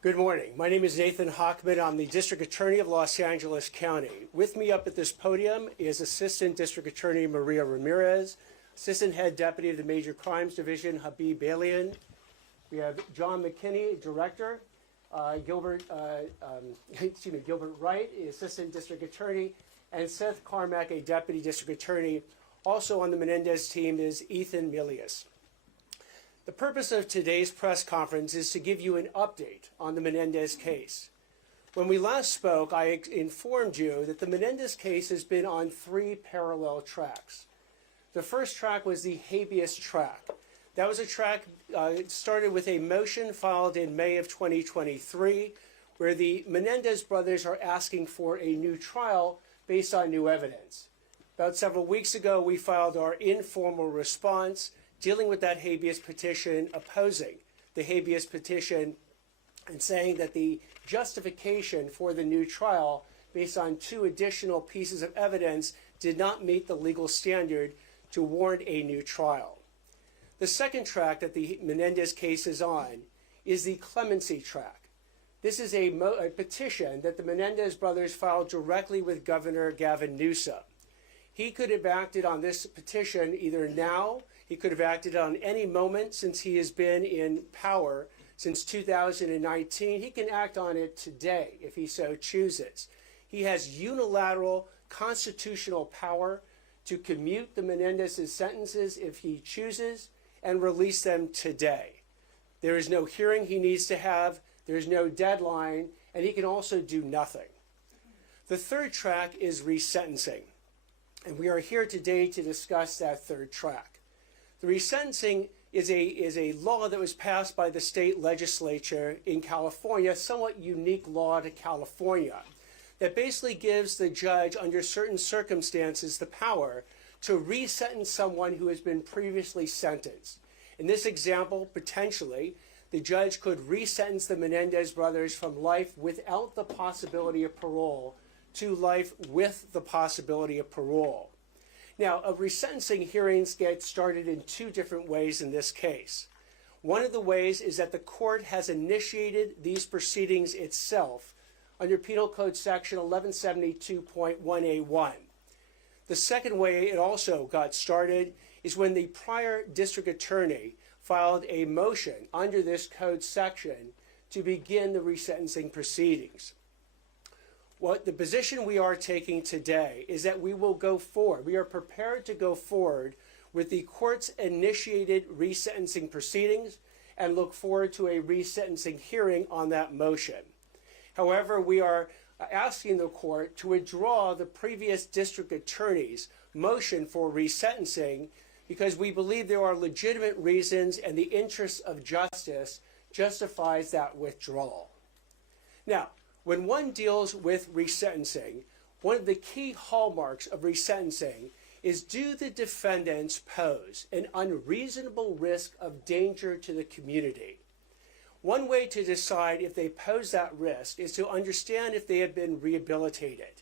Good morning. My name is Nathan Hockman. I'm the District Attorney of Los Angeles County. With me up at this podium is Assistant District Attorney Maria Ramirez, Assistant Head Deputy of the Major Crimes Division Habib Balian. We have John McKinney, Director, Gilbert Wright, Assistant District Attorney, and Seth Carmack, a Deputy District Attorney. Also on the Menendez team is Ethan Milius. The purpose of today's press conference is to give you an update on the Menendez case. When we last spoke, I informed you that the Menendez case has been on three parallel tracks. The first track was the habeas track. That was a track started with a motion filed in May of 2023, where the Menendez brothers are asking for a new trial based on new evidence. About several weeks ago, we filed our informal response dealing with that habeas petition, opposing the habeas petition, and saying that the justification for the new trial based on two additional pieces of evidence did not meet the legal standard to warrant a new trial. The second track that the Menendez case is on is the clemency track. This is a petition that the Menendez brothers filed directly with Governor Gavin Newsom. He could have acted on this petition either now, he could have acted on any moment since he has been in power since 2019. He can act on it today if he so chooses. He has unilateral constitutional power to commute the Menendez's sentences if he chooses and release them today. There is no hearing he needs to have, there is no deadline, and he can also do nothing. The third track is resentencing, and we are here today to discuss that third track. The resentencing is a law that was passed by the state legislature in California, somewhat unique law to California, that basically gives the judge, under certain circumstances, the power to resentence someone who has been previously sentenced. In this example, potentially, the judge could resentence the Menendez brothers from life without the possibility of parole to life with the possibility of parole. Now, resentencing hearings get started in two different ways in this case. One of the ways is that the court has initiated these proceedings itself under Penal Code Section 1172.1A1. The second way it also got started is when the prior district attorney filed a motion under this code section to begin the resentencing proceedings. What the position we are taking today is that we will go forward. We are prepared to go forward with the court's initiated resentencing proceedings and look forward to a resentencing hearing on that motion. However, we are asking the court to withdraw the previous district attorney's motion for resentencing because we believe there are legitimate reasons and the interest of justice justifies that withdrawal. Now, when one deals with resentencing, one of the key hallmarks of resentencing is, do the defendants pose an unreasonable risk of danger to the community? One way to decide if they pose that risk is to understand if they have been rehabilitated.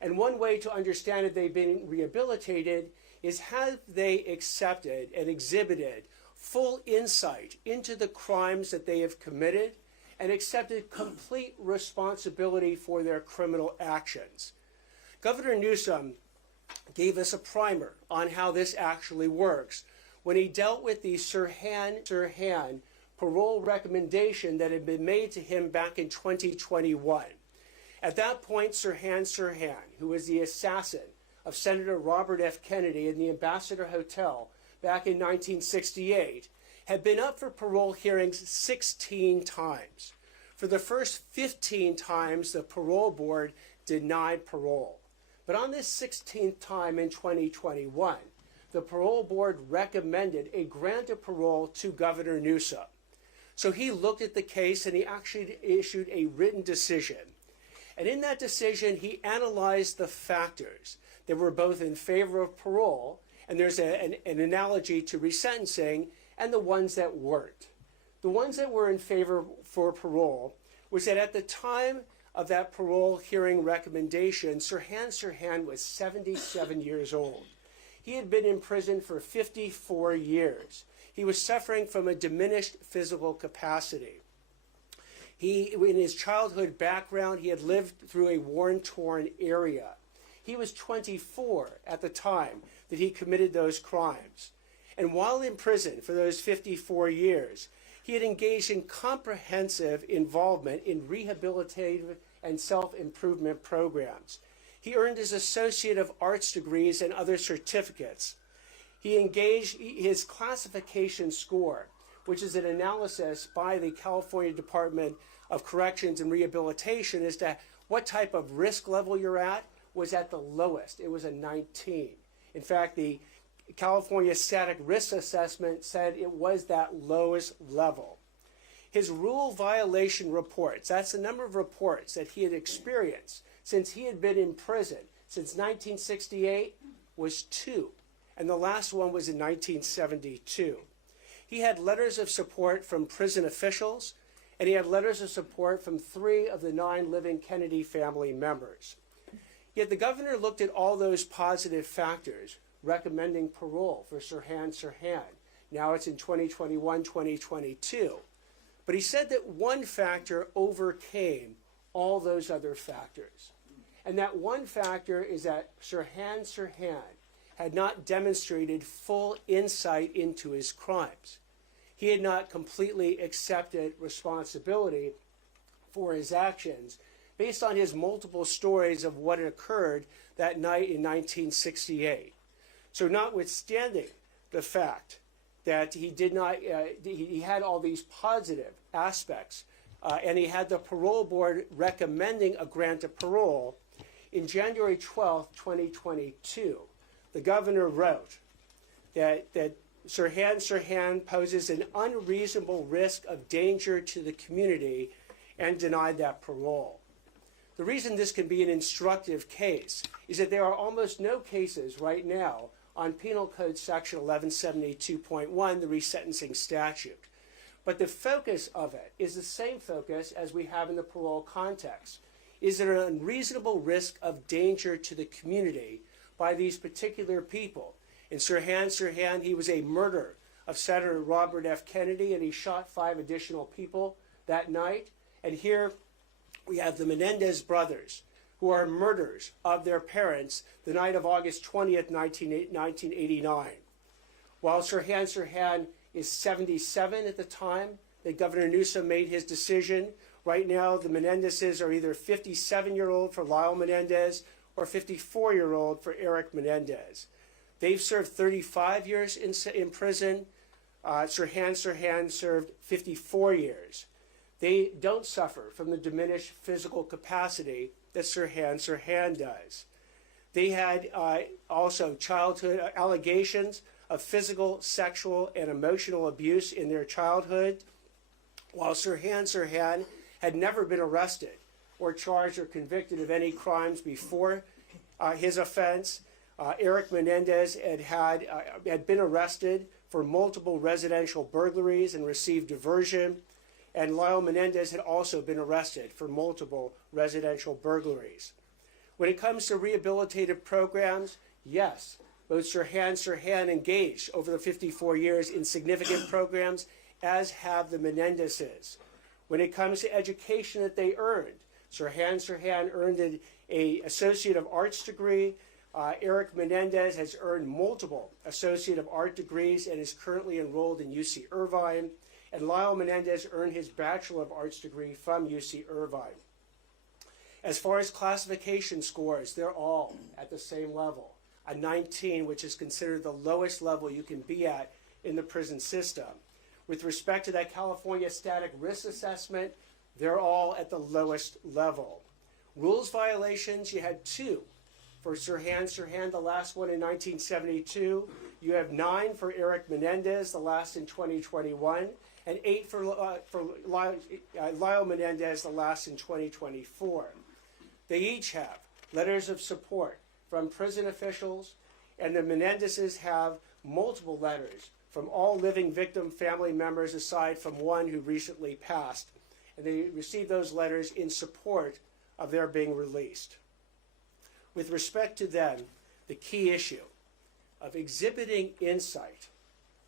And one way to understand if they've been rehabilitated is, have they accepted and exhibited full insight into the crimes that they have committed and accepted complete responsibility for their criminal actions. Governor Newsom gave us a primer on how this actually works when he dealt with the Sirhan parole recommendation that had been made to him back in 2021. At that point, Sirhan, who was the assassin of Senator Robert F. Kennedy in the Ambassador Hotel back in 1968, had been up for parole hearings 16 times. For the first 15 times, the parole board denied parole. But on this 16th time in 2021, the parole board recommended a grant of parole to Governor Newsom. So he looked at the case and he actually issued a written decision. And in that decision, he analyzed the factors that were both in favor of parole, and there's an analogy to resentencing, and the ones that weren't. The ones that were in favor for parole was that at the time of that parole hearing recommendation, Sirhan was 77 years old. He had been in prison for 54 years. He was suffering from a diminished physical capacity. In his childhood background, he had lived through a war-torn area. He was 24 at the time that he committed those crimes. And while in prison for those 54 years, he had engaged in comprehensive involvement in rehabilitative and self-improvement programs. He earned his Associate of Arts degrees and other certificates. He engaged his classification score, which is an analysis by the California Department of Corrections and Rehabilitation as to what type of risk level you're at, was at the lowest. It was a 19. In fact, the California Static Risk Assessment said it was that lowest level. His rule violation reports, that's the number of reports that he had experienced since he had been in prison since 1968, was 2. And the last one was in 1972. He had letters of support from prison officials, and he had letters of support from 3 of the 9 living Kennedy family members. Yet the governor looked at all those positive factors, recommending parole for Sirhan Sirhan. Now it's in 2021, 2022. But he said that one factor overcame all those other factors. And that one factor is that Sirhan Sirhan had not demonstrated full insight into his crimes. He had not completely accepted responsibility for his actions based on his multiple stories of what had occurred that night in 1968. So notwithstanding the fact that he did not, he had all these positive aspects, and he had the parole board recommending a grant of parole, in January 12, 2022, the governor wrote that Sirhan Sirhan poses an unreasonable risk of danger to the community and denied that parole. The reason this can be an instructive case is that there are almost no cases right now on Penal Code Section 1172.1, the resentencing statute. But the focus of it is the same focus as we have in the parole context. Is there an unreasonable risk of danger to the community by these particular people? In Sirhan Sirhan, he was a murderer of Senator Robert F. Kennedy, and he shot 5 additional people that night. And here we have the Menendez brothers, who are murderers of their parents the night of August 20th, 1989. While Sirhan Sirhan is 77 at the time that Governor Newsom made his decision, right now the Menendezes are either 57-year-old for Lyle Menendez or 54-year-old for Erik Menendez. They've served 35 years in prison. Sirhan Sirhan served 54 years. They don't suffer from the diminished physical capacity that Sirhan Sirhan does. They had also childhood allegations of physical, sexual, and emotional abuse in their childhood, while Sirhan Sirhan had never been arrested or charged or convicted of any crimes before his offense. Erik Menendez had been arrested for multiple residential burglaries and received diversion, and Lyle Menendez had also been arrested for multiple residential burglaries. When it comes to rehabilitative programs, yes, both Sirhan Sirhan engaged over the 54 years in significant programs, as have the Menendezes. When it comes to education that they earned, Sirhan Sirhan earned an Associate of Arts degree. Erik Menendez has earned multiple Associate of Art degrees and is currently enrolled in UC Irvine. And Lyle Menendez earned his Bachelor of Arts degree from UC Irvine. As far as classification scores, they're all at the same level, a 19, which is considered the lowest level you can be at in the prison system. With respect to that California Static Risk Assessment, they're all at the lowest level. Rules violations, you had 2. For Sirhan Sirhan, the last one in 1972. You have 9 for Erik Menendez, the last in 2021. And 8 for Lyle Menendez, the last in 2024. They each have letters of support from prison officials, and the Menendezes have multiple letters from all living victim family members aside from one who recently passed. And they received those letters in support of their being released. With respect to them, the key issue of exhibiting insight,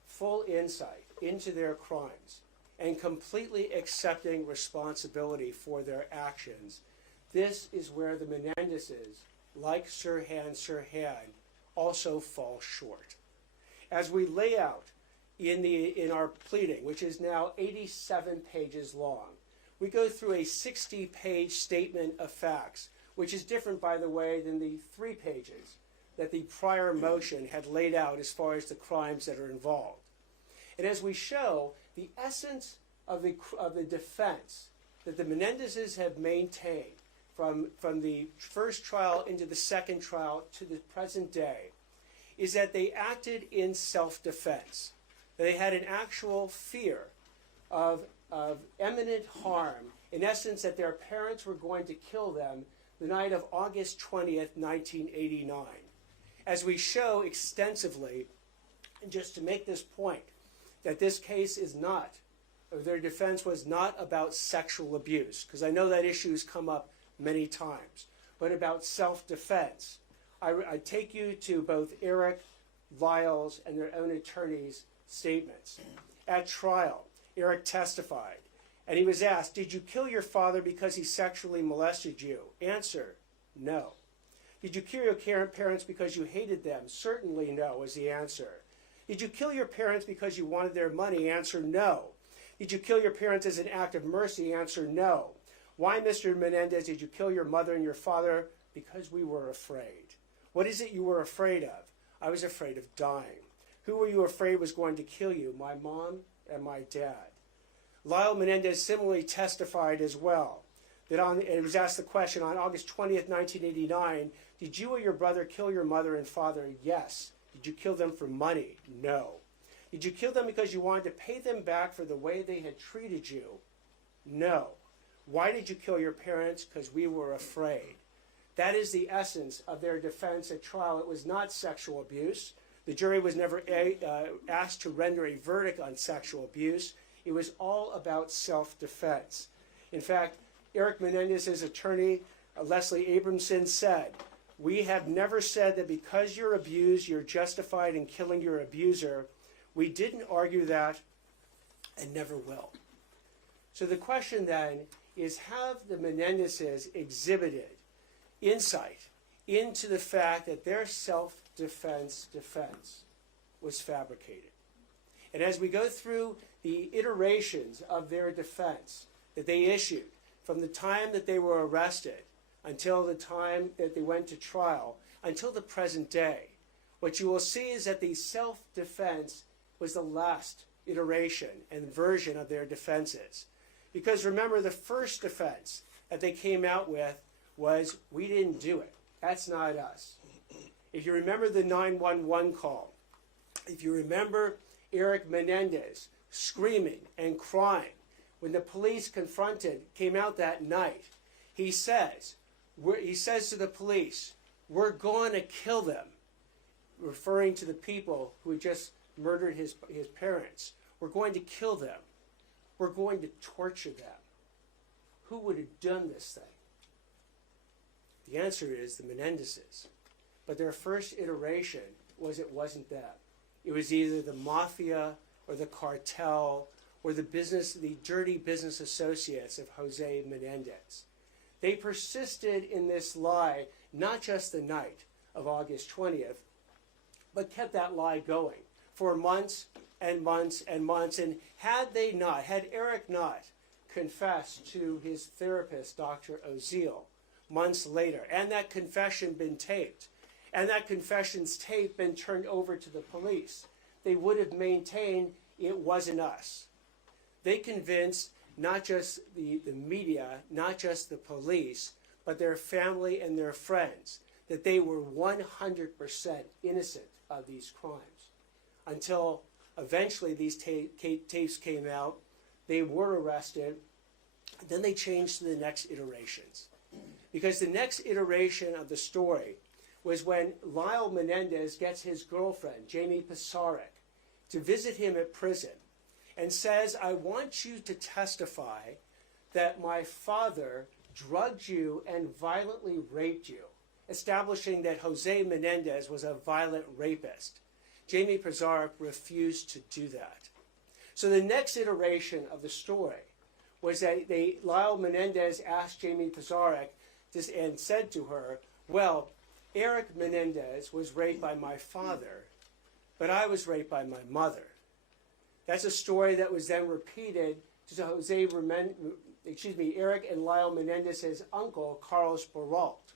full insight into their crimes, and completely accepting responsibility for their actions. This is where the Menendezes, like Sirhan, also fall short. As we lay out in our pleading, which is now 87 pages long, we go through a 60-page statement of facts, which is different, by the way, than the 3 pages that the prior motion had laid out as far as the crimes that are involved. And as we show, the essence of the defense that the Menendezes have maintained from the first trial into the second trial to the present day is that they acted in self-defense. They had an actual fear of imminent harm, in essence, that their parents were going to kill them the night of August 20th, 1989. As we show extensively, and just to make this point, that this case is not, or their defense was not about sexual abuse, because I know that issue has come up many times, but about self-defense. I take you to both Erik, Lyle's, and their own attorneys' statements. At trial, Erik testified, and he was asked, "Did you kill your father because he sexually molested you?" Answer, no. "Did you kill your parents because you hated them?" Certainly no, was the answer. "Did you kill your parents because you wanted their money?" Answer, no. "Did you kill your parents as an act of mercy?" Answer, no. "Why, Mr. Menendez, did you kill your mother and your father?" "Because we were afraid." "What is it you were afraid of?" "I was afraid of dying." "Who were you afraid was going to kill you?" "My mom and my dad." Lyle Menendez similarly testified as well. It was asked the question, on August 20th, 1989, "Did you or your brother kill your mother and father?" "Yes." "Did you kill them for money?" "No." "Did you kill them because you wanted to pay them back for the way they had treated you?" "No." "Why did you kill your parents?" "Because we were afraid." That is the essence of their defense at trial. It was not sexual abuse. The jury was never asked to render a verdict on sexual abuse. It was all about self-defense. In fact, Erik Menendez's attorney, Leslie Abramson, said, "We have never said that because you're abused, you're justified in killing your abuser. We didn't argue that and never will." So the question then is, have the Menendezes exhibited insight into the fact that their self-defense defense was fabricated? And as we go through the iterations of their defense that they issued from the time that they were arrested until the time that they went to trial, until the present day, what you will see is that the self-defense was the last iteration and version of their defenses. Because remember, the first defense that they came out with was, "We didn't do it. That's not us." If you remember the 911 call, if you remember Erik Menendez screaming and crying when the police came out that night, he says to the police, "We're going to kill them," referring to the people who had just murdered his parents. "We're going to kill them. We're going to torture them." Who would have done this thing? The answer is the Menendezes. But their first iteration was it wasn't them. It was either the mafia or the cartel or the dirty business associates of Jose Menendez. They persisted in this lie, not just the night of August 20th, but kept that lie going for months and months and months. And had Erik not confessed to his therapist, Dr. Oziel, months later, and that confession been taped, and that confession's tape been turned over to the police, they would have maintained it wasn't us. They convinced not just the media, not just the police, but their family and their friends that they were 100% innocent of these crimes. Until eventually these tapes came out, they were arrested, then they changed to the next iterations. Because the next iteration of the story was when Lyle Menendez gets his girlfriend, Jamie Pisarek, to visit him at prison and says, "I want you to testify that my father drugged you and violently raped you," establishing that Jose Menendez was a violent rapist. Jamie Pisarek refused to do that. So the next iteration of the story was that Lyle Menendez asked Jamie Pizarnik and said to her, well, Erik Menendez was raped by my father, but I was raped by my mother. That's a story that was then repeated to Erik and Lyle Menendez's uncle, Carlos Baralt,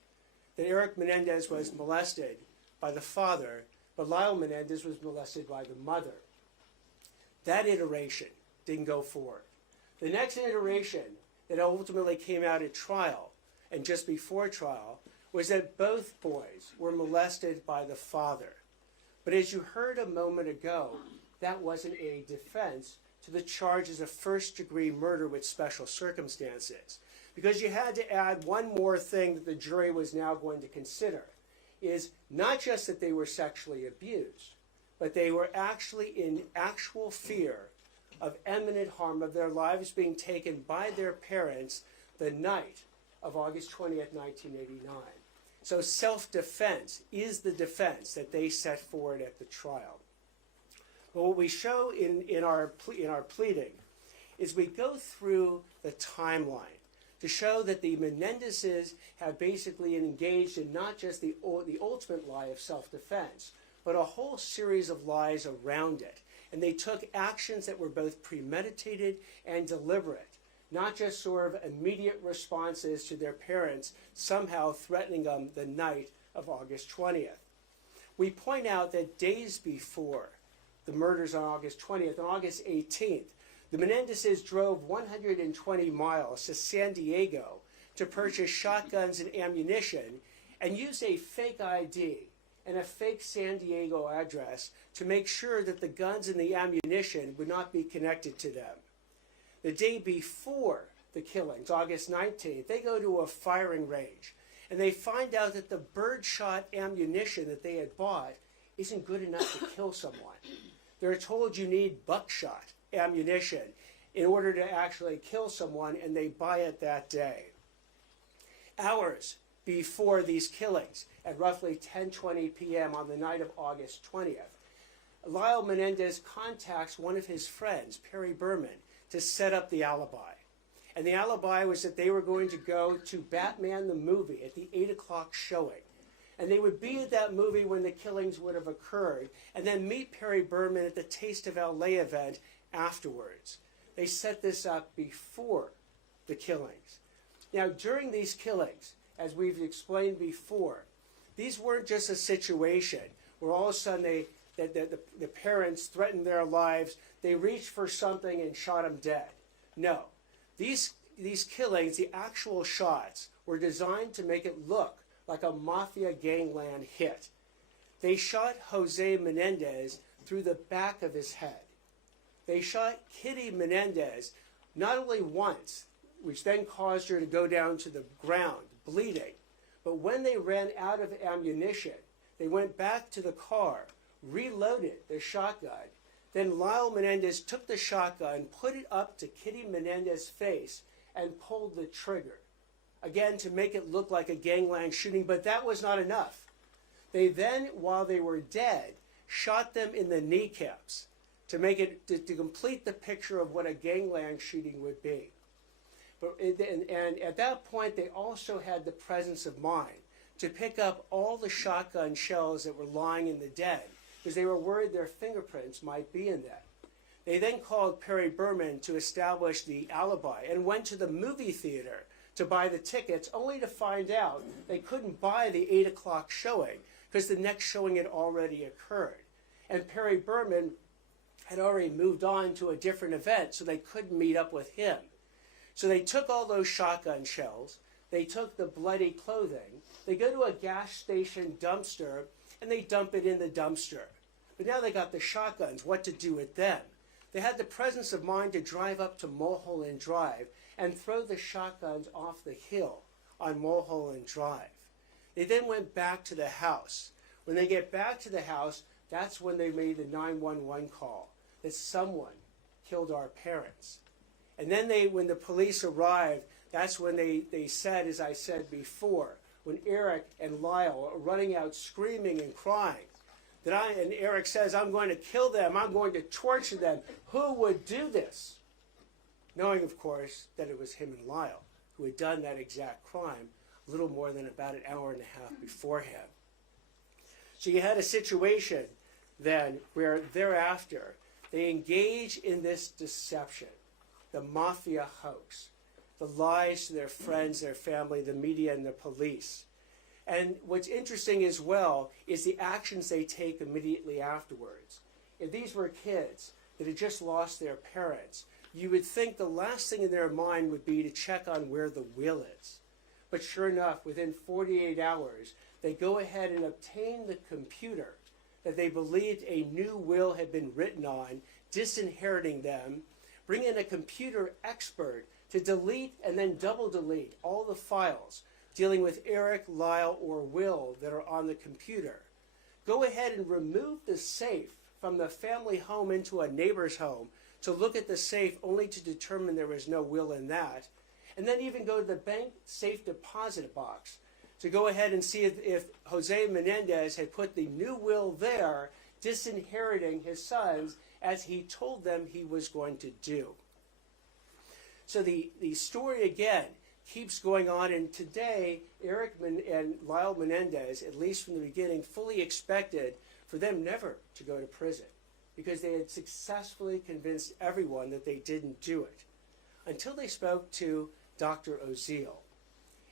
that Erik Menendez was molested by the father, but Lyle Menendez was molested by the mother. That iteration didn't go forward. The next iteration that ultimately came out at trial, and just before trial, was that both boys were molested by the father. But as you heard a moment ago, that wasn't a defense to the charges of first-degree murder with special circumstances. Because you had to add one more thing that the jury was now going to consider, is not just that they were sexually abused, but they were actually in actual fear of imminent harm, of their lives being taken by their parents the night of August 20th, 1989. So self-defense is the defense that they set forward at the trial. But what we show in our pleading is we go through the timeline to show that the Menendezes have basically engaged in not just the ultimate lie of self-defense, but a whole series of lies around it. And they took actions that were both premeditated and deliberate, not just sort of immediate responses to their parents somehow threatening them the night of August 20th. We point out that days before the murders on August 20th, on August 18th, the Menendezes drove 120 miles to San Diego to purchase shotguns and ammunition and used a fake ID and a fake San Diego address to make sure that the guns and the ammunition would not be connected to them. The day before the killings, August 19th, they go to a firing range and they find out that the birdshot ammunition that they had bought isn't good enough to kill someone. They're told you need buckshot ammunition in order to actually kill someone, and they buy it that day. Hours before these killings, at roughly 10:20 p.m. on the night of August 20th, Lyle Menendez contacts one of his friends, Perry Berman, to set up the alibi. And the alibi was that they were going to go to Batman the movie at the 8 o'clock showing. And they would be at that movie when the killings would have occurred, and then meet Perry Berman at the Taste of LA event afterwards. They set this up before the killings. Now, during these killings, as we've explained before, these weren't just a situation where all of a sudden the parents threatened their lives, they reached for something and shot them dead. No. These killings, the actual shots, were designed to make it look like a mafia gangland hit. They shot Jose Menendez through the back of his head. They shot Kitty Menendez not only once, which then caused her to go down to the ground, bleeding, but when they ran out of ammunition, they went back to the car, reloaded the shotgun. Then Lyle Menendez took the shotgun, put it up to Kitty Menendez's face, and pulled the trigger. Again, to make it look like a gangland shooting, but that was not enough. They then, while they were dead, shot them in the kneecaps to make it to complete the picture of what a gangland shooting would be. And at that point, they also had the presence of mind to pick up all the shotgun shells that were lying in the den, because they were worried their fingerprints might be in them. They then called Perry Berman to establish the alibi and went to the movie theater to buy the tickets, only to find out they couldn't buy the 8 o'clock showing because the next showing had already occurred. And Perry Berman had already moved on to a different event, so they couldn't meet up with him. So they took all those shotgun shells, they took the bloody clothing, they go to a gas station dumpster, and they dump it in the dumpster. But now they got the shotguns, what to do with them? They had the presence of mind to drive up to Mulholland Drive and throw the shotguns off the hill on Mulholland Drive. They then went back to the house. When they get back to the house, that's when they made the 911 call that someone killed our parents. And then when the police arrived, that's when they said, as I said before, when Erik and Lyle are running out screaming and crying, and Erik says, I'm going to kill them, I'm going to torture them. Who would do this? Knowing, of course, that it was him and Lyle who had done that exact crime a little more than about an hour and a half beforehand. So you had a situation then where thereafter they engage in this deception, the mafia hoax, the lies to their friends, their family, the media, and the police. And what's interesting as well is the actions they take immediately afterwards. If these were kids that had just lost their parents, you would think the last thing in their mind would be to check on where the will is. But sure enough, within 48 hours, they go ahead and obtain the computer that they believed a new will had been written on, disinheriting them, bring in a computer expert to delete and then double delete all the files dealing with Erik, Lyle, or Will that are on the computer. Go ahead and remove the safe from the family home into a neighbor's home to look at the safe only to determine there was no will in that. And then even go to the bank safe deposit box to go ahead and see if Jose Menendez had put the new will there, disinheriting his sons as he told them he was going to do. So the story again keeps going on, and today Erik and Lyle Menendez, at least from the beginning, fully expected for them never to go to prison because they had successfully convinced everyone that they didn't do it until they spoke to Dr. Oziel.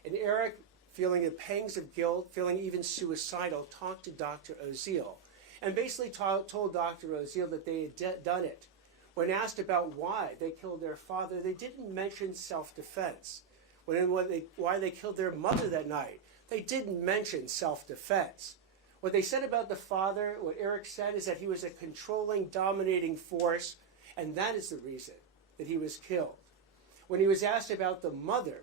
And Erik, feeling the pangs of guilt, feeling even suicidal, talked to Dr. Oziel and basically told Dr. Oziel that they had done it. When asked about why they killed their father, they didn't mention self-defense. Why they killed their mother that night, they didn't mention self-defense. What they said about the father, what Erik said, is that he was a controlling, dominating force, and that is the reason that he was killed. When he was asked about the mother,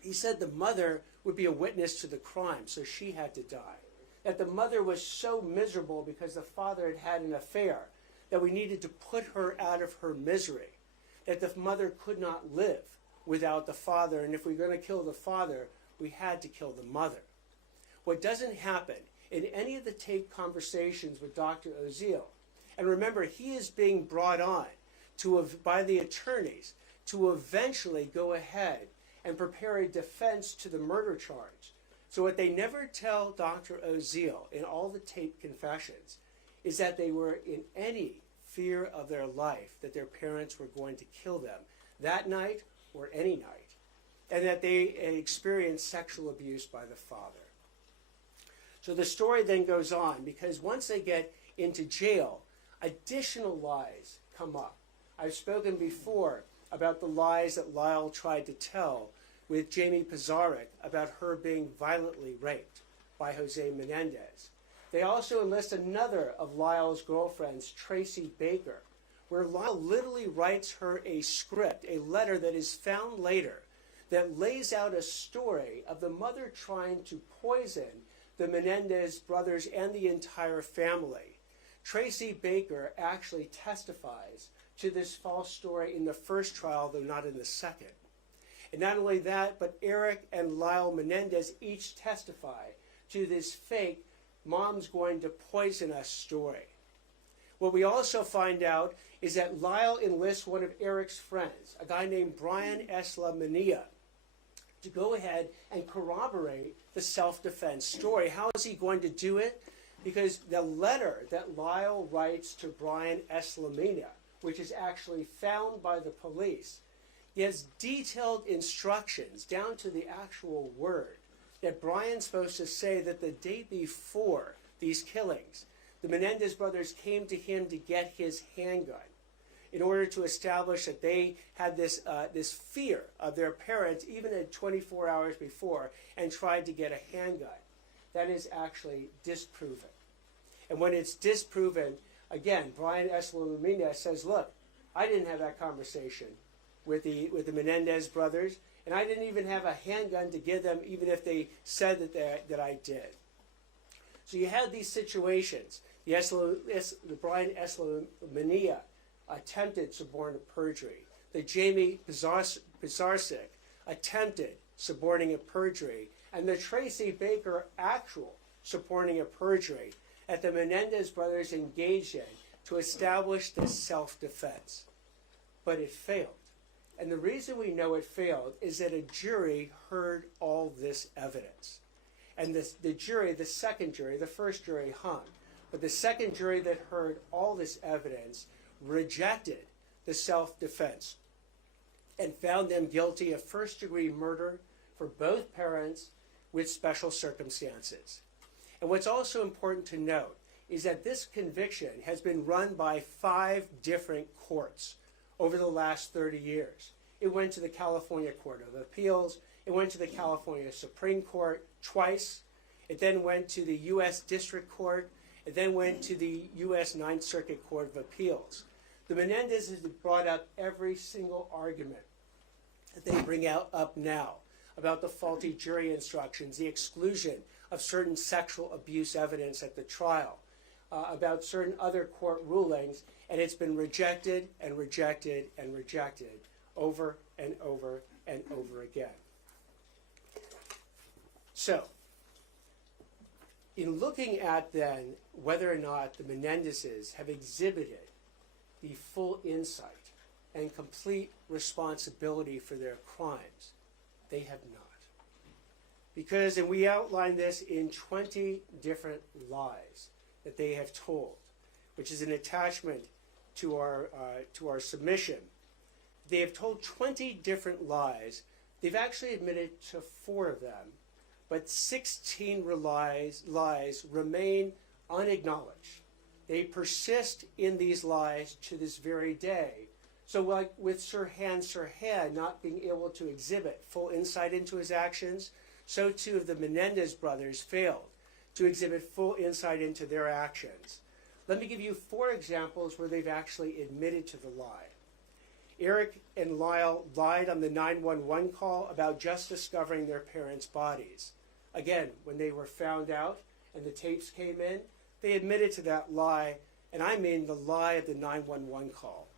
he said the mother would be a witness to the crime, so she had to die. That the mother was so miserable because the father had had an affair that we needed to put her out of her misery. That the mother could not live without the father, and if we were going to kill the father, we had to kill the mother. What doesn't happen in any of the taped conversations with Dr. Oziel, and remember, he is being brought on by the attorneys to eventually go ahead and prepare a defense to the murder charge. So what they never tell Dr. Oziel in all the taped confessions is that they were in any fear of their life that their parents were going to kill them that night or any night, and that they experienced sexual abuse by the father. So the story then goes on, because once they get into jail, additional lies come up. I've spoken before about the lies that Lyle tried to tell with Jamie Pizarnik about her being violently raped by Jose Menendez. They also enlist another of Lyle's girlfriends, Tracy Baker, where Lyle literally writes her a script, a letter that is found later, that lays out a story of the mother trying to poison the Menendez brothers and the entire family. Tracy Baker actually testifies to this false story in the first trial, though not in the second. And not only that, but Erik and Lyle Menendez each testify to this fake "mom's going to poison us" story. What we also find out is that Lyle enlists one of Erik's friends, a guy named Brian Eslamania, to go ahead and corroborate the self-defense story. How is he going to do it? Because the letter that Lyle writes to Brian Eslamania, which is actually found by the police, he has detailed instructions down to the actual word that Brian's supposed to say that the day before these killings, the Menendez brothers came to him to get his handgun in order to establish that they had this fear of their parents even at 24 hours before and tried to get a handgun. That is actually disproven. And when it's disproven, again, Brian Eslamina says, look, I didn't have that conversation with the Menendez brothers, and I didn't even have a handgun to give them, even if they said that I did. So you had these situations. The Brian Eslamania attempted suborning of perjury. The Jamie Pizarnik attempted suborning of perjury. And the Tracy Baker actual suborning of perjury. that the Menendez brothers engaged in to establish this self-defense. But it failed. And the reason we know it failed is that a jury heard all this evidence. And the jury, the second jury, the first jury hung. But the second jury that heard all this evidence rejected the self-defense and found them guilty of first-degree murder for both parents with special circumstances. And what's also important to note is that this conviction has been run by 5 different courts over the last 30 years. It went to the California Court of Appeals. It went to the California Supreme Court twice. It then went to the U.S. District Court. It then went to the U.S. Ninth Circuit Court of Appeals. The Menendezes have brought up every single argument that they bring up now about the faulty jury instructions, the exclusion of certain sexual abuse evidence at the trial, about certain other court rulings, and it's been rejected and rejected and rejected over and over and over again. So, in looking at then whether or not the Menendezes have exhibited the full insight and complete responsibility for their crimes, they have not. Because, and we outline this in 20 different lies that they have told, which is an attachment to our submission. They have told 20 different lies. They've actually admitted to 4 of them, but 16 lies remain unacknowledged. They persist in these lies to this very day. So like with Sirhan not being able to exhibit full insight into his actions, so too have the Menendez brothers failed to exhibit full insight into their actions. Let me give you 4 examples where they've actually admitted to the lie. Erik and Lyle lied on the 911 call about just discovering their parents' bodies. Again, when they were found out and the tapes came in, they admitted to that lie, and I mean the lie of the 911 call.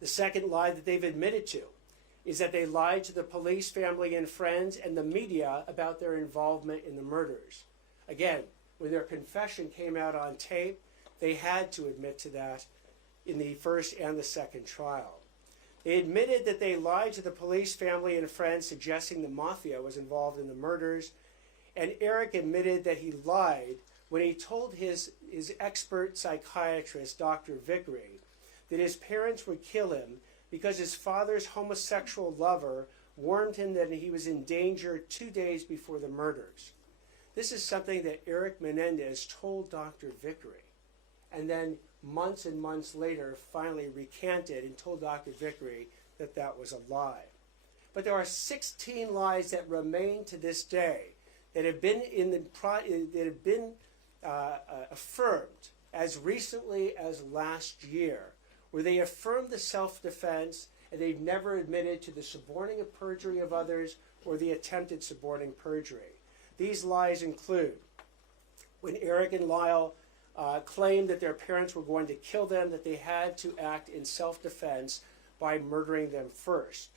The second lie that they've admitted to is that they lied to the police, family, and friends and the media about their involvement in the murders. Again, when their confession came out on tape, they had to admit to that in the first and the second trial. They admitted that they lied to the police, family, and friends, suggesting the mafia was involved in the murders. And Erik admitted that he lied when he told his expert psychiatrist, Dr. Vickery, that his parents would kill him because his father's homosexual lover warned him that he was in danger 2 days before the murders. This is something that Erik Menendez told Dr. Vickery, and then months and months later finally recanted and told Dr. Vickery that that was a lie. But there are 16 lies that remain to this day that have been affirmed as recently as last year, where they affirmed the self-defense and they've never admitted to the suborning of perjury of others or the attempted suborning perjury. These lies include when Erik and Lyle claimed that their parents were going to kill them, that they had to act in self-defense by murdering them first.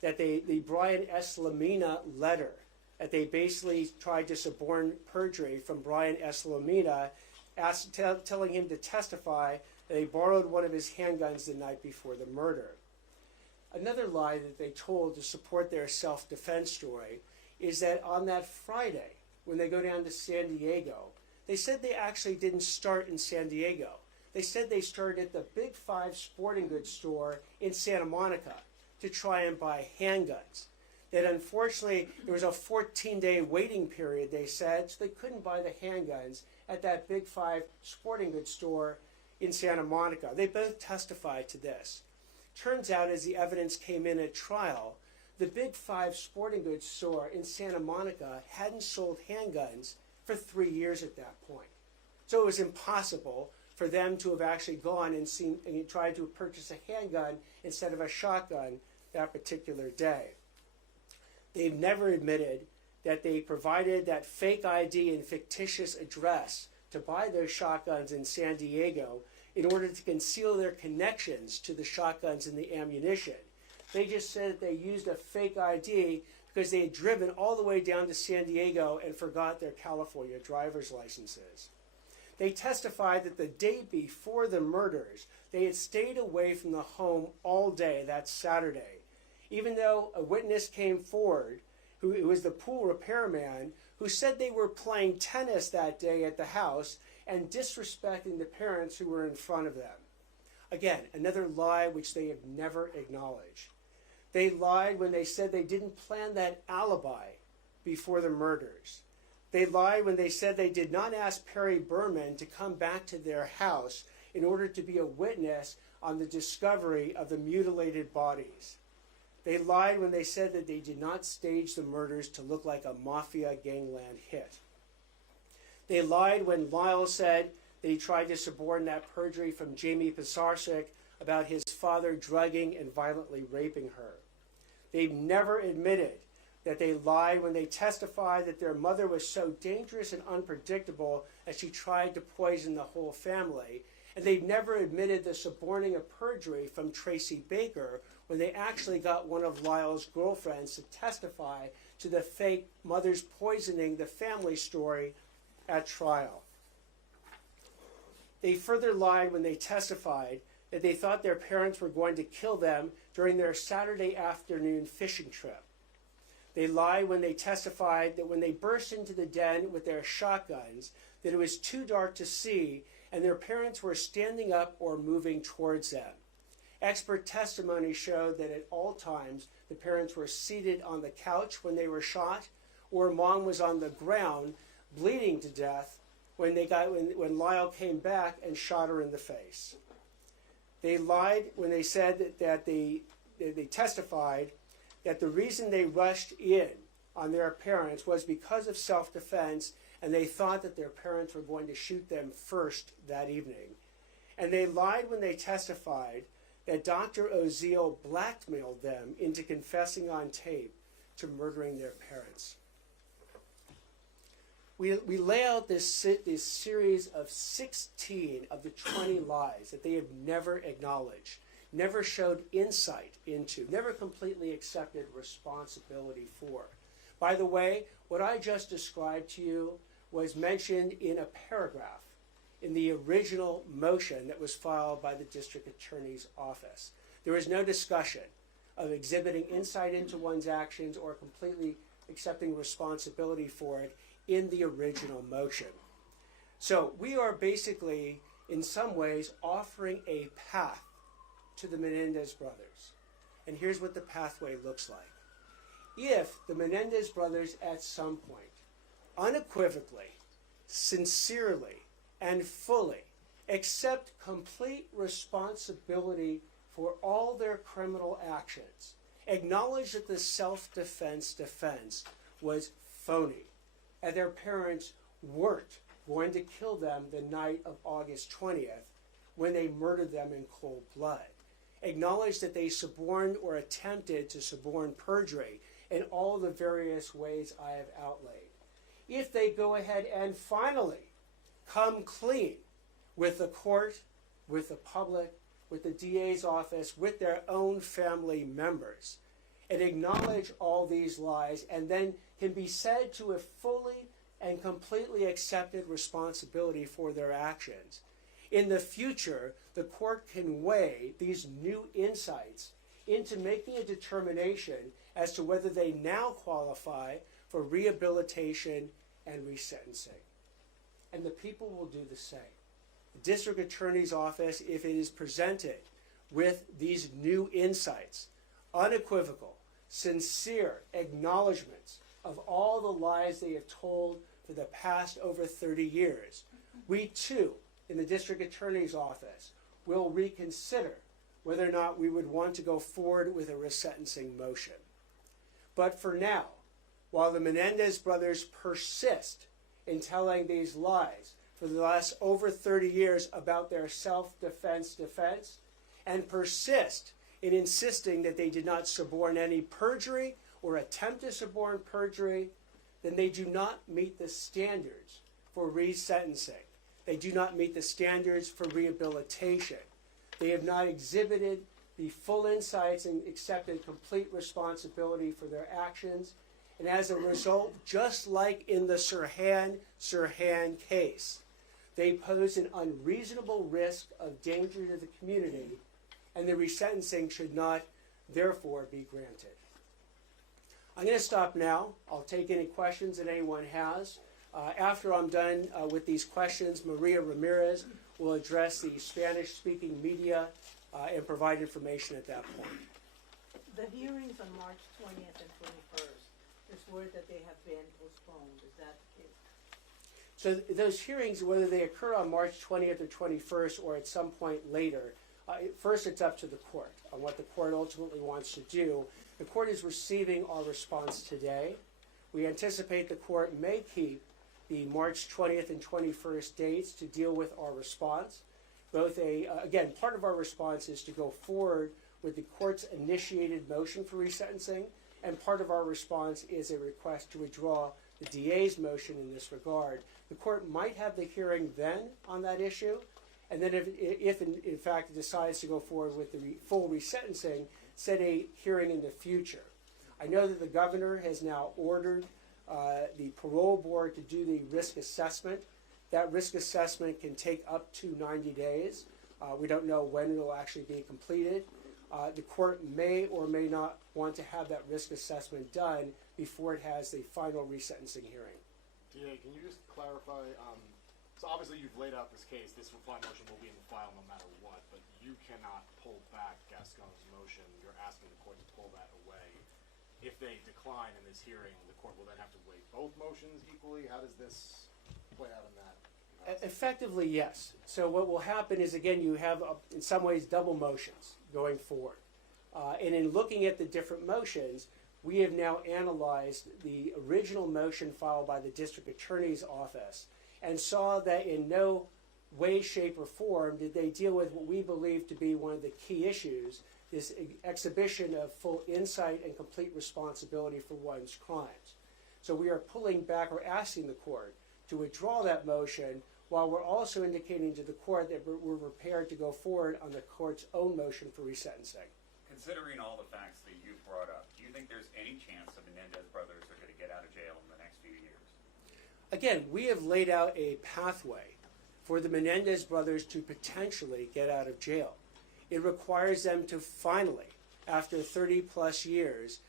That the Brian S. Lamina letter, that they basically tried to suborn perjury from Brian S. Lamina, telling him to testify that they borrowed one of his handguns the night before the murder. Another lie that they told to support their self-defense story is that on that Friday, when they go down to San Diego, they said they actually didn't start in San Diego. They said they started at the Big 5 sporting goods store in Santa Monica to try and buy handguns. That unfortunately, there was a 14-day waiting period, they said, so they couldn't buy the handguns at that Big 5 sporting goods store in Santa Monica. They both testified to this. Turns out, as the evidence came in at trial, the Big 5 sporting goods store in Santa Monica hadn't sold handguns for 3 years at that point. So it was impossible for them to have actually gone and tried to purchase a handgun instead of a shotgun that particular day. They've never admitted that they provided that fake ID and fictitious address to buy those shotguns in San Diego in order to conceal their connections to the shotguns and the ammunition. They just said that they used a fake ID because they had driven all the way down to San Diego and forgot their California driver's licenses. They testified that the day before the murders, they had stayed away from the home all day that Saturday, even though a witness came forward, who was the pool repairman, who said they were playing tennis that day at the house and disrespecting the parents who were in front of them. Again, another lie which they have never acknowledged. They lied when they said they didn't plan that alibi before the murders. They lied when they said they did not ask Perry Berman to come back to their house in order to be a witness on the discovery of the mutilated bodies. They lied when they said that they did not stage the murders to look like a mafia gangland hit. They lied when Lyle said that he tried to suborn that perjury from Jamie Pisarcik about his father drugging and violently raping her. They've never admitted that they lied when they testified that their mother was so dangerous and unpredictable that she tried to poison the whole family. And they've never admitted the suborning of perjury from Tracy Baker when they actually got one of Lyle's girlfriends to testify to the fake mother's poisoning the family story at trial. They further lied when they testified that they thought their parents were going to kill them during their Saturday afternoon fishing trip. They lied when they testified that when they burst into the den with their shotguns, that it was too dark to see and their parents were standing up or moving towards them. Expert testimony showed that at all times the parents were seated on the couch when they were shot, or mom was on the ground bleeding to death when Lyle came back and shot her in the face. They lied when they said that they testified that the reason they rushed in on their parents was because of self-defense, and they thought that their parents were going to shoot them first that evening. And they lied when they testified that Dr. Oziel blackmailed them into confessing on tape to murdering their parents. We lay out this series of 16 of the 20 lies that they have never acknowledged, never showed insight into, never completely accepted responsibility for. By the way, what I just described to you was mentioned in a paragraph in the original motion that was filed by the district attorney's office. There was no discussion of exhibiting insight into one's actions or completely accepting responsibility for it in the original motion. So we are basically, in some ways, offering a path to the Menendez brothers. And here's what the pathway looks like. If the Menendez brothers at some point, unequivocally, sincerely, and fully accept complete responsibility for all their criminal actions, acknowledge that the self-defense defense was phony, and their parents weren't going to kill them the night of August 20th when they murdered them in cold blood, acknowledge that they suborned or attempted to suborn perjury in all the various ways I have outlaid. If they go ahead and finally come clean with the court, with the public, with the DA's office, with their own family members, and acknowledge all these lies, and then can be said to have fully and completely accepted responsibility for their actions. In the future, the court can weigh these new insights into making a determination as to whether they now qualify for rehabilitation and resentencing. And the people will do the same. The district attorney's office, if it is presented with these new insights, unequivocal, sincere acknowledgments of all the lies they have told for the past over 30 years, we too, in the district attorney's office, will reconsider whether or not we would want to go forward with a resentencing motion. But for now, while the Menendez brothers persist in telling these lies for the last over 30 years about their self-defense defense, and persist in insisting that they did not suborn any perjury or attempt to suborn perjury, then they do not meet the standards for resentencing. They do not meet the standards for rehabilitation. They have not exhibited the full insights and accepted complete responsibility for their actions. And as a result, just like in the Sirhan case, they pose an unreasonable risk of danger to the community, and the resentencing should not, therefore, be granted. I'm going to stop now. I'll take any questions that anyone has. After I'm done with these questions, Maria Ramirez will address the Spanish-speaking media and provide information at that point. The hearings on March 20th and 21st, there's word that they have been postponed. Is that the case? So those hearings, whether they occur on March 20th or 21st or at some point later, first it's up to the court on what the court ultimately wants to do. The court is receiving our response today. We anticipate the court may keep the March 20th and 21st dates to deal with our response. Again, part of our response is to go forward with the court's initiated motion for resentencing, and part of our response is a request to withdraw the DA's motion in this regard. The court might have the hearing then on that issue, and then if in fact it decides to go forward with the full resentencing, set a hearing in the future. I know that the governor has now ordered the parole board to do the risk assessment. That risk assessment can take up to 90 days. We don't know when it will actually be completed. The court may or may not want to have that risk assessment done before it has the final resentencing hearing. DA, can you just clarify, so obviously you've laid out this case, this reply motion will be in the file no matter what, but you cannot pull back Gascon's motion. You're asking the court to pull that away. If they decline in this hearing, the court will then have to weigh both motions equally. How does this play out in that? Effectively, yes. So what will happen is, again, you have, in some ways, double motions going forward. And in looking at the different motions, we have now analyzed the original motion filed by the district attorney's office and saw that in no way, shape, or form did they deal with what we believe to be one of the key issues, this exhibition of full insight and complete responsibility for one's crimes. So we are pulling back or asking the court to withdraw that motion, while we're also indicating to the court that we're prepared to go forward on the court's own motion for resentencing. Considering all the facts that you've brought up, do you think there's any chance the Menendez brothers are going to get out of jail in the next few years? Again, we have laid out a pathway for the Menendez brothers to potentially get out of jail. It requires them to finally, after 30 plus years,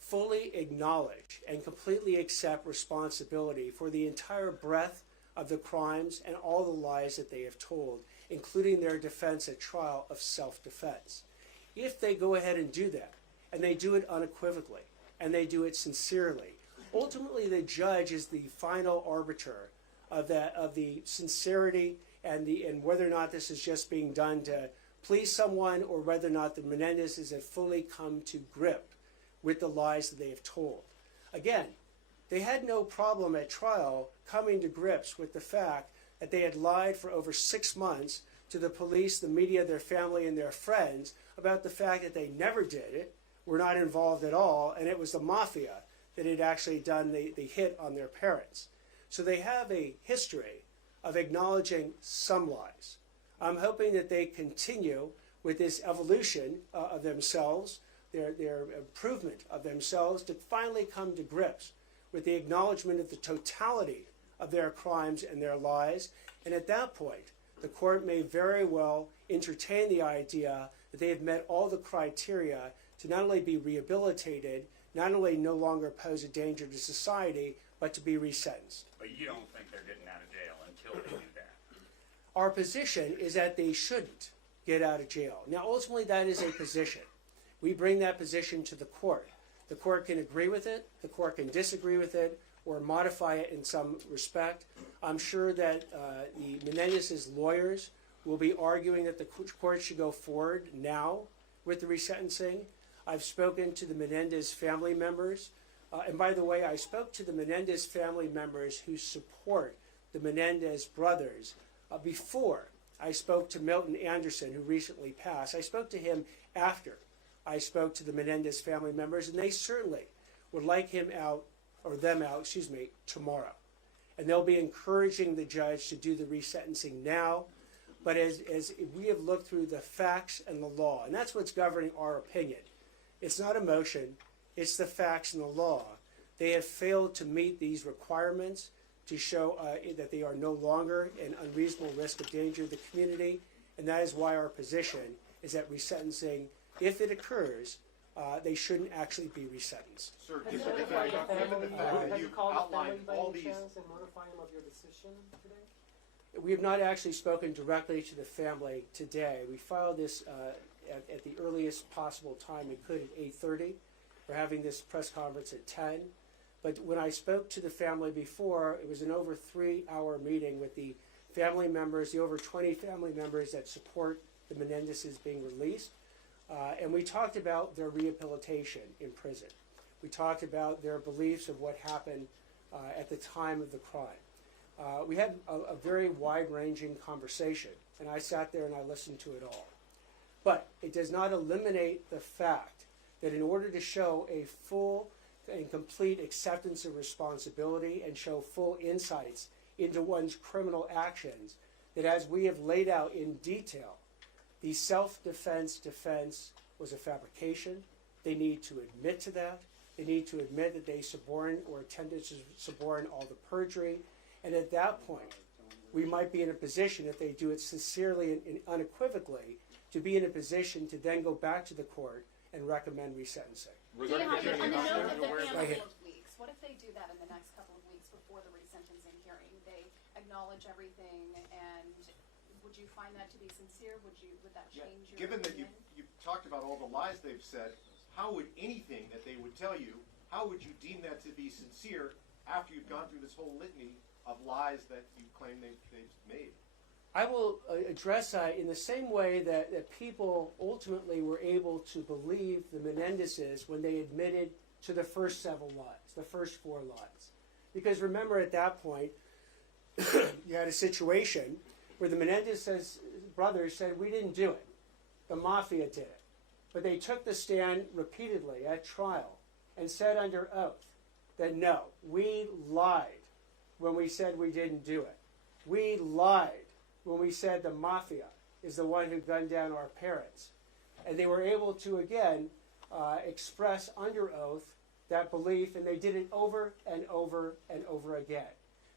fully acknowledge and completely accept responsibility for the entire breadth of the crimes and all the lies that they have told, including their defense at trial of self-defense. If they go ahead and do that, and they do it unequivocally, and they do it sincerely, ultimately the judge is the final arbiter of the sincerity and whether or not this is just being done to please someone, or whether or not the Menendezes have fully come to grip with the lies that they have told. Again, they had no problem at trial coming to grips with the fact that they had lied for over 6 months to the police, the media, their family, and their friends about the fact that they never did it, were not involved at all, and it was the mafia that had actually done the hit on their parents. So they have a history of acknowledging some lies. I'm hoping that they continue with this evolution of themselves, their improvement of themselves, to finally come to grips with the acknowledgement of the totality of their crimes and their lies. And at that point, the court may very well entertain the idea that they have met all the criteria to not only be rehabilitated, not only no longer pose a danger to society, but to be resentenced. But you don't think they're getting out of jail until they do that? Our position is that they shouldn't get out of jail. Now, ultimately, that is a position. We bring that position to the court. The court can agree with it, the court can disagree with it, or modify it in some respect. I'm sure that the Menendez's lawyers will be arguing that the court should go forward now with the resentencing. I've spoken to the Menendez family members. And by the way, I spoke to the Menendez family members who support the Menendez brothers before I spoke to Milton Anderson, who recently passed. I spoke to him after I spoke to the Menendez family members, and they certainly would like him out, or them out, tomorrow. And they'll be encouraging the judge to do the resentencing now. But as we have looked through the facts and the law, and that's what's governing our opinion. It's not emotion, it's the facts and the law. They have failed to meet these requirements. to show that they are no longer an unreasonable risk of danger to the community, and that is why our position is that resentencing, if it occurs, they shouldn't actually be resentenced. Sir, Have you given the notified fact the given family, the fact that have you you've called the outlined family by all any these, chance and notified them of your decision today? We have not actually spoken directly to the family today. We filed this at the earliest possible time we could at 8:30. We're having this press conference at 10. But when I spoke to the family before, it was an over 3-hour meeting with the family members, the over 20 family members that support the Menendezes being released. And we talked about their rehabilitation in prison. We talked about their beliefs of what happened at the time of the crime. We had a very wide-ranging conversation, and I sat there and I listened to it all. But it does not eliminate the fact that in order to show a full and complete acceptance of responsibility and show full insights into one's criminal actions, that as we have laid out in detail, the self-defense defense was a fabrication. They need to admit to that. They need to admit that they suborned or attempted to suborn all the perjury. And at that point, we might be in a position, if they do it sincerely and unequivocally, to be in a position to then go back to the court and recommend resentencing. On the note of the Right here. handful of weeks, what if they do that in the next couple of weeks before the resentencing hearing? They acknowledge everything, and would you find that to be sincere? Would that Yeah, change your given that opinion? you've talked about all the lies they've said, how would anything that they would tell you, how would you deem that to be sincere after you've gone through this whole litany of lies that you claim they've made? I will address that in the same way that people ultimately were able to believe the Menendezes when they admitted to the first several lies, the first 4 lies. Because remember, at that point, you had a situation where the Menendez brothers said, we didn't do it. The mafia did it. But they took the stand repeatedly at trial and said under oath that no, we lied when we said we didn't do it. We lied when we said the mafia is the one who gunned down our parents. And they were able to, again, express under oath that belief, and they did it over and over and over again.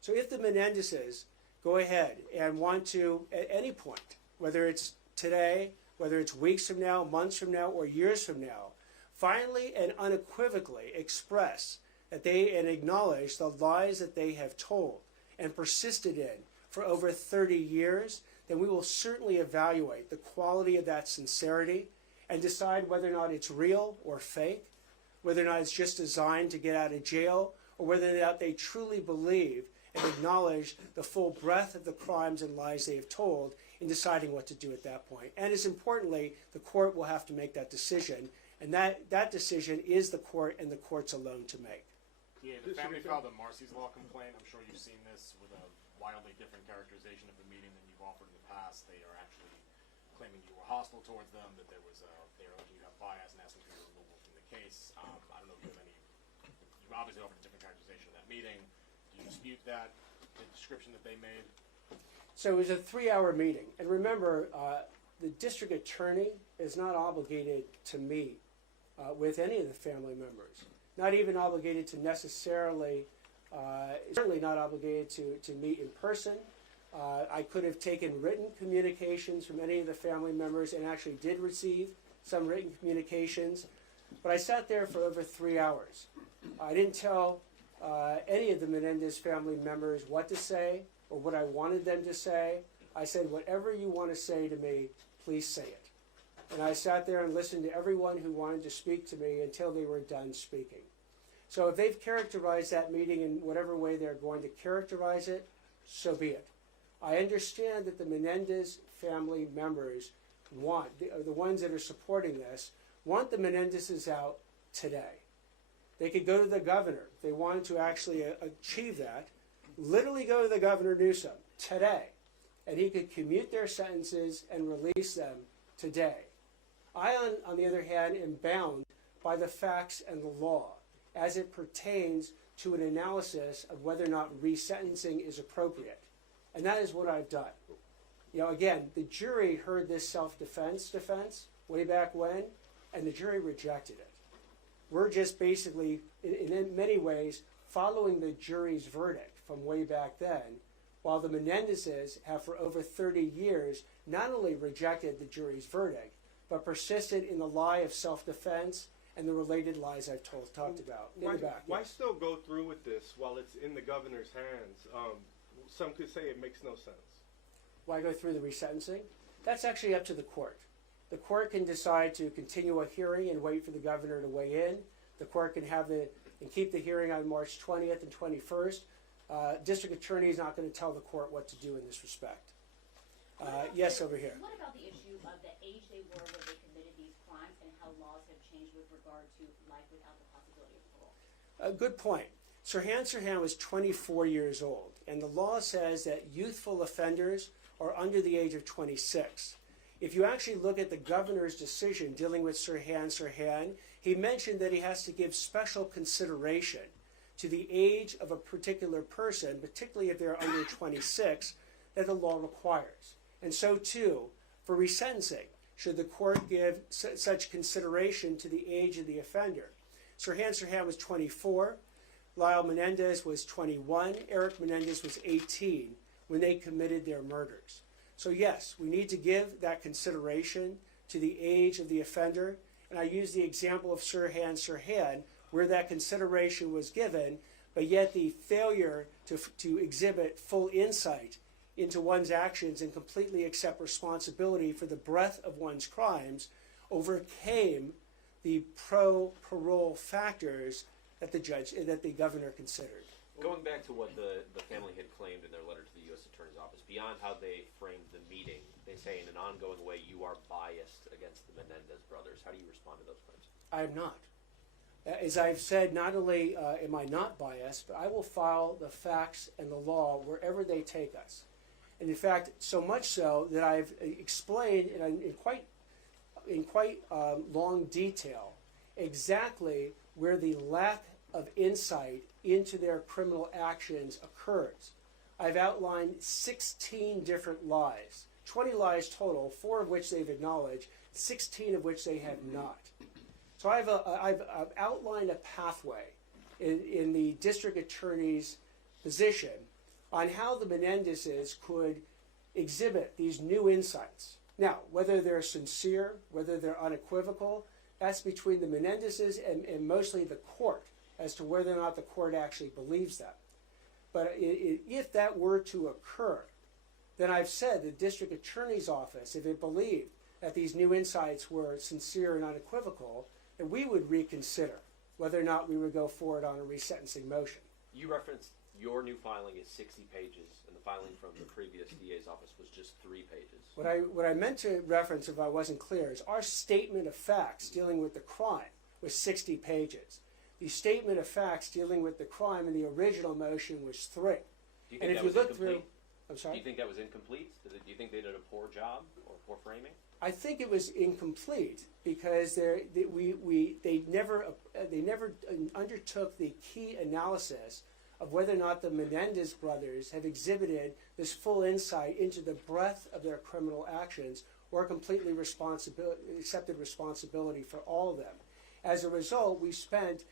So if the Menendezes go ahead and want to, at any point, whether it's today, whether it's weeks from now, months from now, or years from now, finally and unequivocally express that they and acknowledge the lies that they have told and persisted in for over 30 years, then we will certainly evaluate the quality of that sincerity and decide whether or not it's real or fake, whether or not it's just designed to get out of jail, or whether or not they truly believe and acknowledge the full breadth of the crimes and lies they have told in deciding what to do at that point. And as importantly, the court will have to make that decision, and that decision is the court and the courts alone to make. Yeah, the family filed a Marcy's Law complaint. I'm sure you've seen this with a wildly different characterization of the meeting than you've offered in the past. They are actually claiming you were hostile towards them, that there was they are alleging you have bias and asking for your removal from the case. I don't know if you have any. You obviously offered a different characterization of that meeting. Do you dispute that, the description that they made? So it was a 3-hour meeting. And remember, the district attorney is not obligated to meet with any of the family members. Not even obligated to necessarily, certainly not obligated to meet in person. I could have taken written communications from any of the family members and actually did receive some written communications. But I sat there for over 3 hours. I didn't tell any of the Menendez family members what to say or what I wanted them to say. I said, whatever you want to say to me, please say it. And I sat there and listened to everyone who wanted to speak to me until they were done speaking. So if they've characterized that meeting in whatever way they're going to characterize it, so be it. I understand that the Menendez family members want, the ones that are supporting this, want the Menendezes out today. They could go to the governor if they wanted to actually achieve that, literally go to the Governor Newsom today, and he could commute their sentences and release them today. I, on the other hand, am bound by the facts and the law as it pertains to an analysis of whether or not resentencing is appropriate. And that is what I've done. You know, again, the jury heard this self-defense defense way back when, and the jury rejected it. We're just basically, in many ways, following the jury's verdict, from way back then, while the Menendezes have for over 30 years not only rejected the jury's verdict, but persisted in the lie of self-defense and the related lies I've talked about. In the back. Why Yes. still go through with this while it's in the governor's hands? Some could say it makes no sense. Why go through the resentencing? That's actually up to the court. The court can decide to continue a hearing and wait for the governor to weigh in. The court can keep the hearing on March 20th and 21st. District attorney is not going to tell the court what to do in this respect. Yes, over here. What about the issue of the age they were when they committed these crimes and how laws have changed with regard to life without the possibility of parole? Good point. Sirhan was 24 years old, and the law says that youthful offenders are under the age of 26. If you actually look at the governor's decision dealing with Sirhan, he mentioned that he has to give special consideration to the age of a particular person, particularly if they're under 26, that the law requires. And so too, for resentencing, should the court give such consideration to the age of the offender. Sirhan was 24, Lyle Menendez was 21, Erik Menendez was 18 when they committed their murders. So yes, we need to give that consideration to the age of the offender. And I use the example of Sirhan, where that consideration was given, but yet the failure to exhibit full insight into one's actions and completely accept responsibility for the breadth of one's crimes overcame the pro-parole factors that the governor considered. Going back to what the family had claimed in their letter to the U.S. Attorney's Office, beyond how they framed the meeting, they say in an ongoing way you are biased against the Menendez brothers. How do you respond to those claims? I am not. As I've said, not only am I not biased, but I will file the facts and the law wherever they take us. And in fact, so much so that I've explained in quite long detail exactly where the lack of insight into their criminal actions occurs. I've outlined 16 different lies, 20 lies total, 4 of which they've acknowledged, 16 of which they have not. So I've outlined a pathway in the district attorney's position on how the Menendezes could exhibit these new insights. Now, whether they're sincere, whether they're unequivocal, that's between the Menendezes and mostly the court as to whether or not the court actually believes that. But if that were to occur, then I've said the district attorney's office, if it believed that these new insights were sincere and unequivocal, then we would reconsider whether or not we would go forward on a resentencing motion. You referenced your new filing is 60 pages, and the filing from the previous DA's office was just 3 pages. What I meant to reference, if I wasn't clear, is our statement of facts dealing with the crime was 60 pages. The statement of facts dealing with the crime in the original motion was 3. Do you think that was incomplete? I'm sorry? Do you think that was incomplete? Do you think they did a poor job or poor framing? I think it was incomplete because they never undertook the key analysis of whether or not the Menendez brothers have exhibited this full insight into the breadth of their criminal actions or completely accepted responsibility for all of them. As a result, we spent,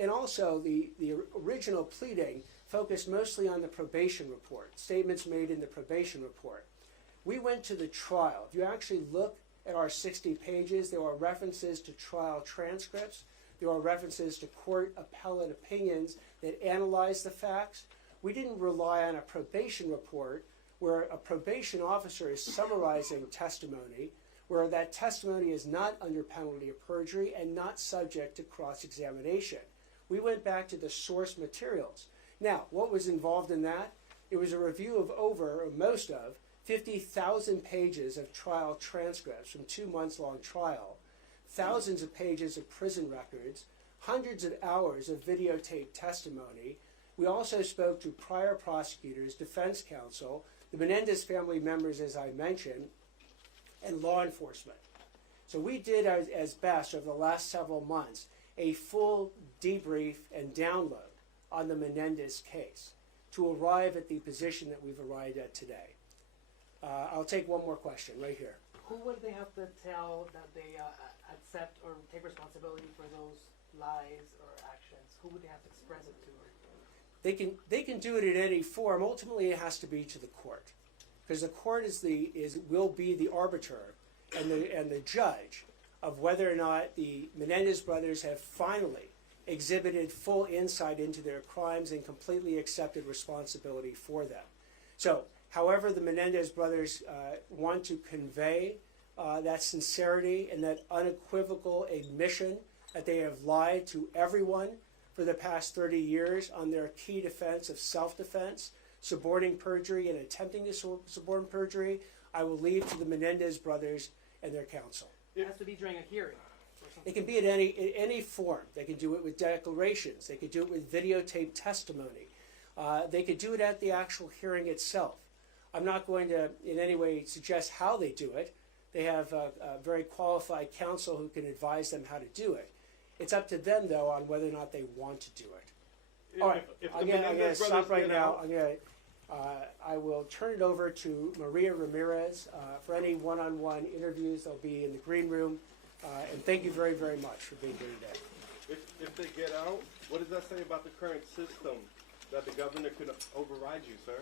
and also the original pleading focused mostly on the probation report, statements made in the probation report. We went to the trial. If you actually look at our 60 pages, there are references to trial transcripts. There are references to court appellate opinions that analyze the facts. We didn't rely on a probation report where a probation officer is summarizing testimony, where that testimony is not under penalty of perjury and not subject to cross-examination. We went back to the source materials. Now, what was involved in that? It was a review of most of, 50,000 pages of trial transcripts from 2 months long trial, thousands of pages of prison records, hundreds of hours of videotaped testimony. We also spoke to prior prosecutors, defense counsel, the Menendez family members, as I mentioned, and law enforcement. So we did as best over the last several months a full debrief and download on the Menendez case to arrive at the position that we've arrived at today. I'll take one more question right here. Who would they have to tell that they accept or take responsibility for those lies or actions? Who would they have to express it to? They can do it in any form. Ultimately, it has to be to the court, because the court will be the arbiter and the judge of whether or not the Menendez brothers have finally exhibited full insight into their crimes and completely accepted responsibility for them. So, however the Menendez brothers want to convey that sincerity and that unequivocal admission that they have lied to everyone for the past 30 years on their key defense of self-defense, suborning perjury, and attempting to suborn perjury, I will leave to the Menendez brothers and their counsel. It has to be during a hearing. It can be in any form. They can do it with declarations. They could do it with videotaped testimony. They could do it at the actual hearing itself. I'm not going to in any way suggest how they do it. They have a very qualified counsel who can advise them how to do it. It's up to them, though, on whether or not they want to do it. All right, I'm going to stop right now. I will turn it over to Maria Ramirez for any one-on-one interviews. They'll be in the green room. And thank you very, very much for being here today. If they get out, what does that say about the current system that the governor could override you, sir?